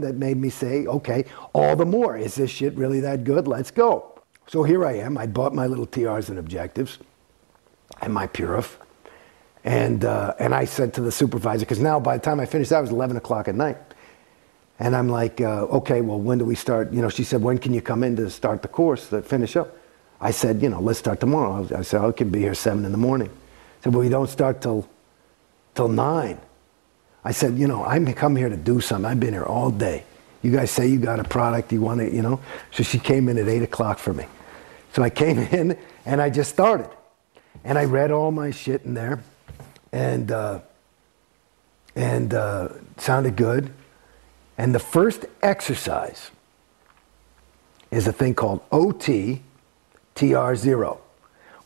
that made me say, okay, all the more. Is this shit really that good? Let's go. So here I am. I bought my little TRs and objectives and my Purif. And I said to the supervisor, because now by the time I finished that, it was 11 o'clock at night. And I'm like, okay, well, when do we start? You know, she said, when can you come in to start the course, to finish up? I said, you know, let's start tomorrow. I said, I can be here 7 in the morning. I said, well, we don't start till 9. I said, you know, I come here to do something. I've been here all day. You guys say you got a product, you want to, you know? So she came in at 8 o'clock for me. So I came in and I just started. And I read all my shit in there. And sounded good. And the first exercise is a thing called OT-TR0,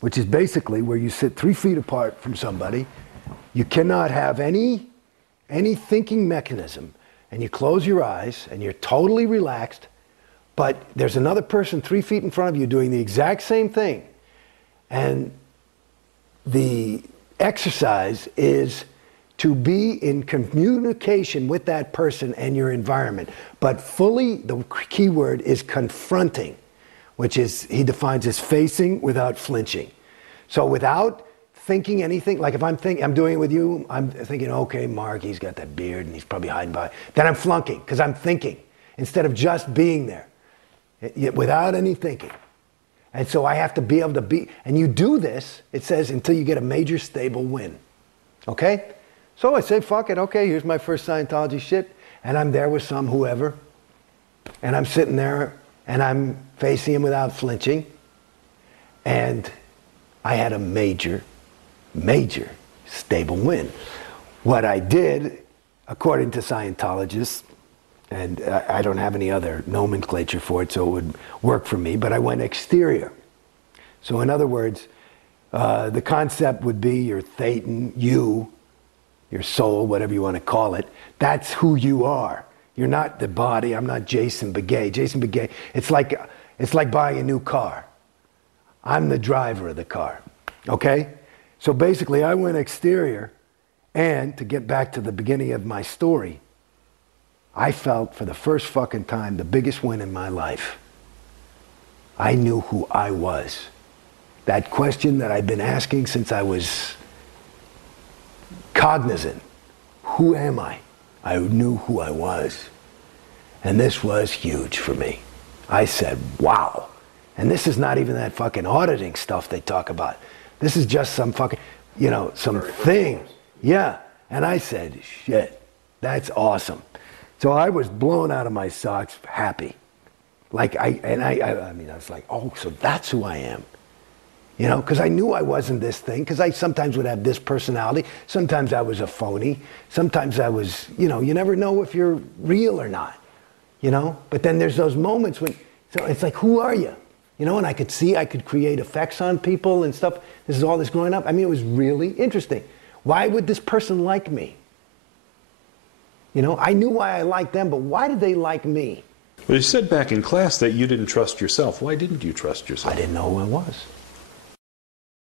which is basically where you sit 3 feet apart from somebody. You cannot have any thinking mechanism, and you close your eyes and you're totally relaxed, but there's another person 3 feet in front of you doing the exact same thing. And the exercise is to be in communication with that person and your environment, but fully, the key word is confronting, which is, he defines as facing without flinching. So without thinking anything, like if I'm doing it with you, I'm thinking, okay, Mark, he's got that beard and he's probably hiding by, then I'm flunking, because I'm thinking, instead of just being there, without any thinking. And so I have to be able to be, and you do this, it says, until you get a major stable win. Okay? So I say, fuck it, okay, here's my first Scientology shit, and I'm there with some whoever, and I'm sitting there, and I'm facing him without flinching, and I had a major stable win. What I did, according to Scientologists, and I don't have any other nomenclature for it, so it would work for me, but I went exterior. So in other words, the concept would be your thetan, you, your soul, whatever you want to call it. That's who you are. You're not the body. I'm not Jason Beghe. Jason Beghe, it's like buying a new car. I'm the driver of the car, okay? So basically, I went exterior, and to get back to the beginning of my story, I felt for the first fucking time the biggest win in my life. I knew who I was. That question that I've been asking since I was cognizant. Who am I? I knew who I was. And this was huge for me. I said, wow. And this is not even that fucking auditing stuff they talk about. This is just some fucking, you know, some thing. Yeah. And I said, shit, that's awesome. So I was blown out of my socks, happy. Like, I was like, oh, so that's who I am. You know, because I knew I wasn't this thing, because I sometimes would have this personality. Sometimes I was a phony. Sometimes I was, you know, you never know if you're real or not, you know? But then there's those moments when, so it's like, who are you? You know, and I could see, I could create effects on people and stuff. This is all this growing up. I mean, it was really interesting. Why would this person like me? You know, I knew why I liked them, but why did they like me? Well, you said back in class that you didn't trust yourself. Why didn't you trust yourself? I didn't know who I was.